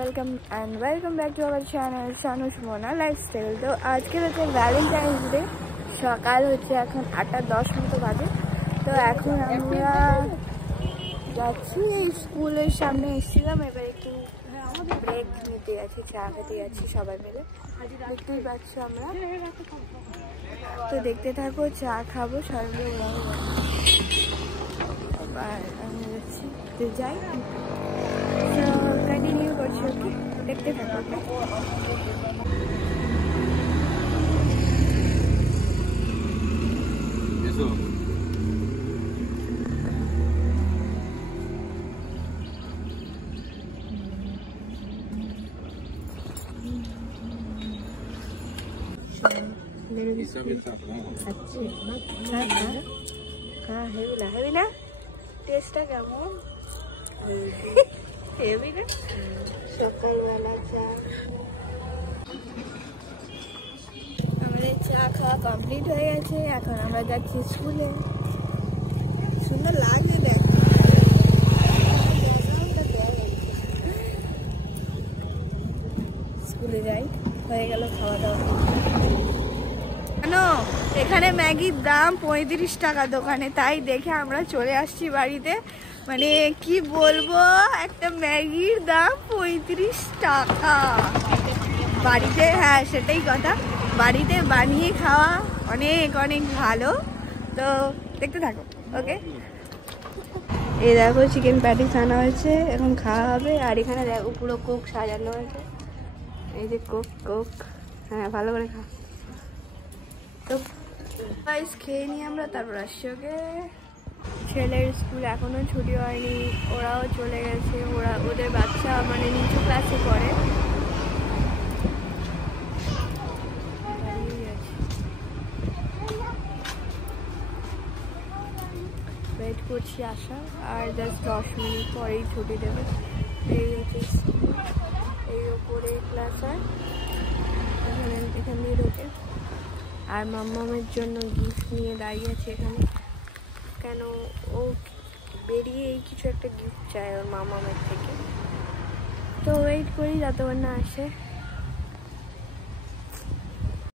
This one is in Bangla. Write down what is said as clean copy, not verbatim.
Welcome back to our channel Shanush Mona lifestyle. तो आज के হচ্ছে ভ্যালেন্টাইন্স ডে। সকাল হচ্ছে এখন 8:10 মতো বাজে। তো এখন আমরা যাচ্ছি স্কুলের সামনে এসেছিলাম, এবার একটু ব্রেক নিতে যাচ্ছি, চা খেতে যাচ্ছি সবাই মিলে। দেখতেই পাচ্ছি আমরা, তো দেখতে থাকো, চা খাবো সবাই মিলে। আবার আমি যাচ্ছি, তো যাই, कंटिन्यू করছি, ওকে দেখতে থাকো। হেভি না টেস্টটা কেমন? হেভি না? সকালবেলা চা, আমাদের চা খাওয়া কমপ্লিট হয়ে গেছে। এখন আমরা যাচ্ছি স্কুলে। সুন্দর লাগছে দেখ, স্কুলে যাই, হয়ে গেল খাওয়া দাওয়া। এখানে ম্যাগির দাম 35 টাকা দোকানে, তাই দেখে আমরা চলে আসছি বাড়িতে। মানে কি বলবো, একটা ম্যাগির দাম 35 টাকা বাড়িতে। হ্যাঁ সেটাই কথা, বাড়িতে বানিয়ে খাওয়া অনেক অনেক ভালো। তো দেখতে থাকো, ওকে। এই দেখো চিকেন প্যাটিস আনা হয়েছে, এখন খাওয়া হবে। আর এখানে দেখো পুরো কোক সাজানো হয়েছে, এই যে কোক কোক। হ্যাঁ ভালো করে খা। তো গাইস খেয়ে নিই আমরা, তারপর আসছি। ওকে, ছেলের স্কুল এখনো ছুটি হয়নি, ওরাও চলে গেছে। ওদের বাচ্চা মানে নিচু ক্লাসে পড়ে। ওয়েট করছি আসা, আর জাস্ট 10 মিনিট পরেই ছুটি দেবে। এই হচ্ছে এই ওপরে ক্লাস হয়, এখান দিয়ে ঢোকে। আর মাম্মামের জন্য গিফট নিয়ে দাঁড়িয়ে আছে এখানে, কেন ও বেরিয়ে এই কিছু একটা গিফট চায় ওর মামামের থেকে। তো ওয়েট করি যতক্ষণ না আসে।